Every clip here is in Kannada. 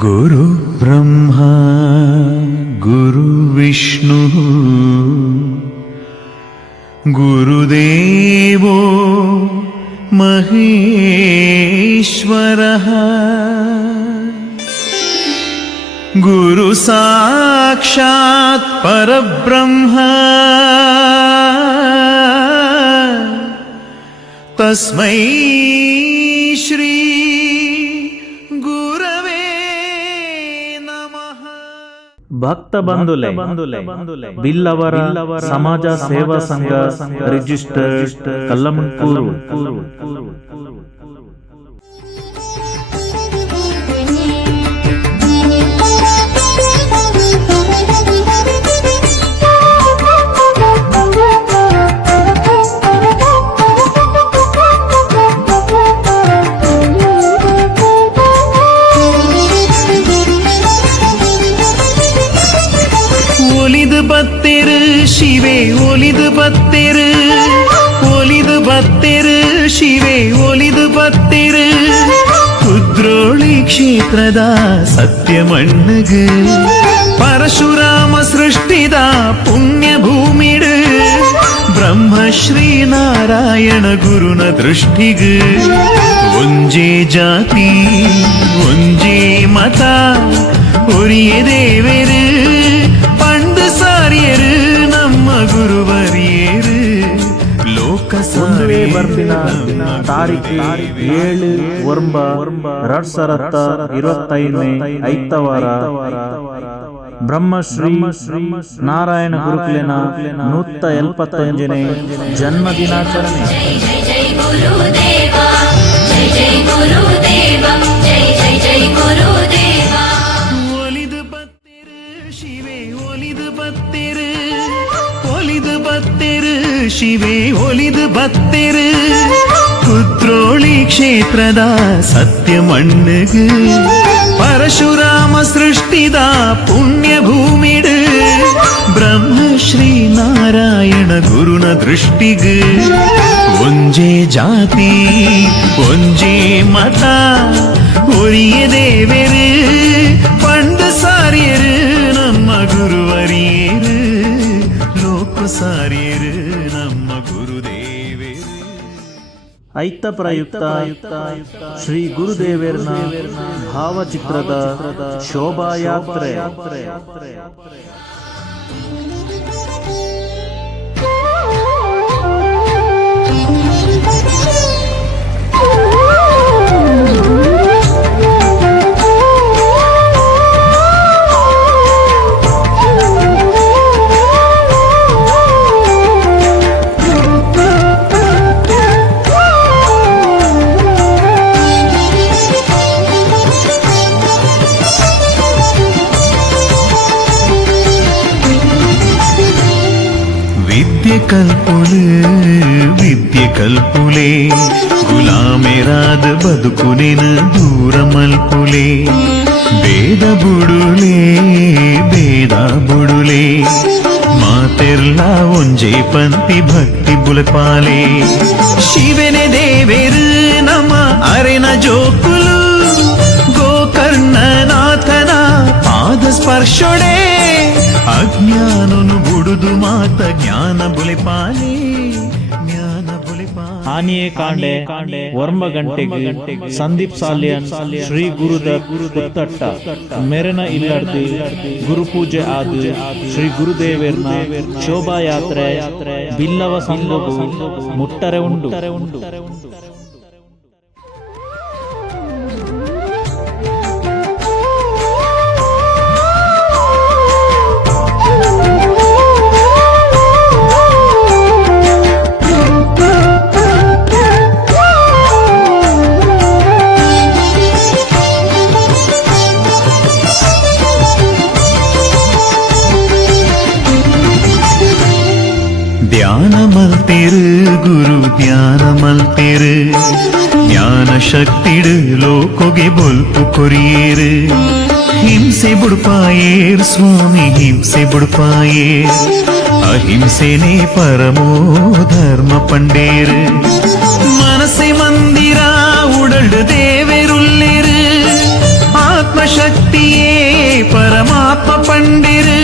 ಗುರು ಬ್ರಹ್ಮ ಗುರು ವಿಷ್ಣು ಗುರುದೇವೋ ಮಹೇಶ್ವರಃ ಗುರು ಸಾಕ್ಷಾತ್ ಪರಬ್ರಹ್ಮ ತಸ್ಮೈ ಶ್ರೀ ಗುರವೇ ನಮಃ. ಭಕ್ತ ಬಂಧುಲೆ ಬಿಲ್ಲವರ ಸಮಾಜ ಸೇವಾ ಸಂಘ ರಿಜಿಸ್ಟರ್ಡ್ ಕಲ್ಲಮಂಕೂರು. ಒಲಿದು ಬತ್ತೆರು ಶಿವೆ ಒಲಿದು ಬತ್ತೆರು ಒಲಿದು ಬತ್ತೆರು ಶಿವೆ ಒಲಿದು ಬತ್ತೆರು ಕುದ್ರೋಳಿ ಕ್ಷೇತ್ರದ ಸತ್ಯ ಮಣ್ಣಗೆ ಪರಶುರಾಮ ಸೃಷ್ಟಿದ ಪುಣ್ಯ ಭೂಮಿಡು ಬ್ರಹ್ಮಶ್ರೀ ನಾರಾಯಣ ಗುರುನ ದೃಷ್ಟಿಗೆ ಒಂಜೇ ಜಾತಿ ಒಂಜೇ ಮತ ಒರಿಯ ದೇವರು ಪಂಡು ಸಾರಿಯರು ನಮ್ಮ ಗುರುವರಿಯರು ಲೋಕ ಒಂದುವೇ ಬರ್ತಿನ ತಾರೀಖು 7/1/2025 ಐತವಾರ ಬ್ರಹ್ಮಶ್ರೀ ನಾರಾಯಣ ಗುರುಕುಲಿನ 175ನೇ ಜನ್ಮ ದಿನಾಚರಣೆ. ಒಲಿದು ಬತ್ತೆರು ಶಿವೆ ಒಲಿದು ಬತ್ತೆರು ಒಲಿದು ಬತ್ತೆರು ಶಿವೆ ಒಲಿದು ಬತ್ತೆರು ಕುದ್ರೋಳಿ ಕ್ಷೇತ್ರದ ಸತ್ಯ ಮಣ್ಣಗೆ ಪರಶುರಾಮ ಸೃಷ್ಟಿದ ಪುಣ್ಯ ಭೂಮಿಡು ಬ್ರಹ್ಮಶ್ರೀ ನಾರಾಯಣ ಗುರುನ ದೃಷ್ಟಿಗೆ ಒಂಜೇ ಜಾತಿ ಒಂಜೇ ಮತ ಒರಿಯ ದೇವರು ಪಂಡು ಸಾರಿಯರು ನಮ್ಮ ಗುರುವರಿಯರು ಲೋಕ ಸಾರಿಯರು ನಮ್ಮ ಗುರುದೇವರು. ಐತ ಪ್ರಯುಕ್ತ ಶ್ರೀ ಗುರುದೇವರ ಭಾವಚಿತ್ರದ ಶೋಭಾಯಾತ್ರೆ. ವಿದ್ಯೆ ಕಲ್ಪುಲೆ ಗುಲಾಮೆರಾದ ಬದುಕುನೆನ ದೂರ ಮಲ್ಪುಲೆ ಬೇದ ಬುಡುಲೆ ಮಾತೆರ್ಲ ಒಂಜೇ ಪಂತಿ ಭಕ್ತಿ ಬುಲಪಾಲೆ ಶಿವನೆ ದೇವೇರು ನಮ ಅರೆನ ಜೋಕುಲು ಗೋಕರ್ಣನಾಥನ ಪಾದ ಸ್ಪರ್ಶೊಡೆ ಅಜ್ಞಾನನು ಬುಡುದು ಮಾತ ಜ್ಞಾನ ಬುಲೆಪಾಲೆ ಜ್ಞಾನ ಬುಲೆಪಾಲೆ. ಆನಿಯೇ ಕಾಂಡೆ ವರ್ಮ ಗಂಟೆಗೆ ಸಂದೀಪ್ ಸಾಲಿಯನ್ ಶ್ರೀ ಗುರುದ ಗುರುತಟ್ಟ ಮೆರನ ಇಲ್ಲಡ್ದು ಗುರು ಪೂಜೆ ಆದು ಶ್ರೀ ಗುರುದೇವರ್ನ ಶೋಭಾಯಾತ್ರೆ ಬಿಲ್ಲವ ಸಂಘವು ಮುಟ್ಟರೆ ಉಂಡು. ಧ್ಯಾನ ಮಲ್ತೆರು ಗುರು ಧ್ಯಾನ ಮಲ್ತೆರು ಜ್ಞಾನ ಶಕ್ತಿಡು ಲೋಕೊಗೆ ಬೊಲ್ಪು ಕೊರಿಯೇರು ಹಿಂಸೆ ಬುಡ್ಪಾಯೇರ್ ಸ್ವಾಮಿ ಹಿಂಸೆ ಬುಡ್ಪಾಯೇರ್ ಅಹಿಂಸೆನೇ ಪರಮೋ ಧರ್ಮ ಪಂಡೇರು ಮನಸ್ಸೆ ಮಂದಿರ ಉಡಲ್ಡು ದೇವೆರುಲ್ಲೇರು ಆತ್ಮ ಶಕ್ತಿಯೇ ಪರಮಾತ್ಮ ಪಂಡಿರು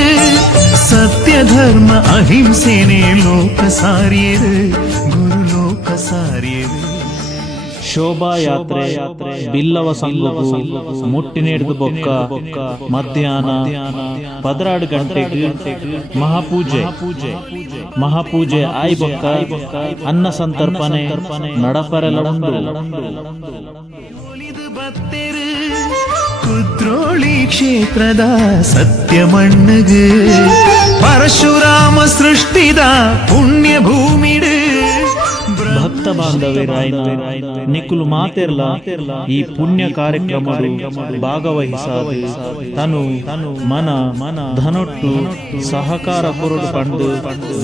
ಸತ್ಯ ಧರ್ಮ ಅಹಿಂಸೆನೇ ಲೋಕ ಸಾರಿಯರು ಗುರು ಲೋಕ ಸಾರಿಯರು ಶೋಭಾಯಾತ್ರೆ ಬಿಲ್ಲವ ಸಂಘವು ಮುಟ್ಟಿನೇಡ್ದು ಬೊಕ್ಕ ಮಧ್ಯಾಹ್ನ 12 ಗಂಟೆಗೆ ಮಹಾಪೂಜೆ ಆಯ್ ಬೊಕ್ಕ ಅನ್ನ ಸಂತರ್ಪಣೆ ನಡಪರೆಲ ಉಂಡು. ಒಲಿದು ಬತ್ತೆರು ಕುದ್ರೋಳಿ ಕ್ಷೇತ್ರದ ಸತ್ಯ ಮಣ್ಣಗೆ ಪರಶುರಾಮ ಸೃಷ್ಟಿದ ಪುಣ್ಯ ಭೂಮಿಡು ಭಕ್ತ ಬಾಂಧವರಾಯ್ನ ನಿಕುಲು ಮಾತೆರ್ಲ ಈ ಪುಣ್ಯ ಕಾರ್ಯಕ್ರಮ ಭಾಗವಹಿಸಾದು ತನು ಮನ ಧನೊಟ್ಟು ಸಹಕಾರ ಕೊರಡು ಪಂಡು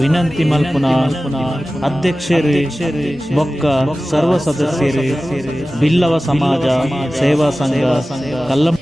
ವಿನಂತಿ ಮಲ್ಪುನ ಅಧ್ಯಕ್ಷರೇ ಬೊಕ್ಕ ಸರ್ವ ಸದಸ್ಯರೇ ಬಿಲ್ಲವ ಸಮಾಜ ಸೇವಾ ಸಂಘ ಕಲ್ಲಂ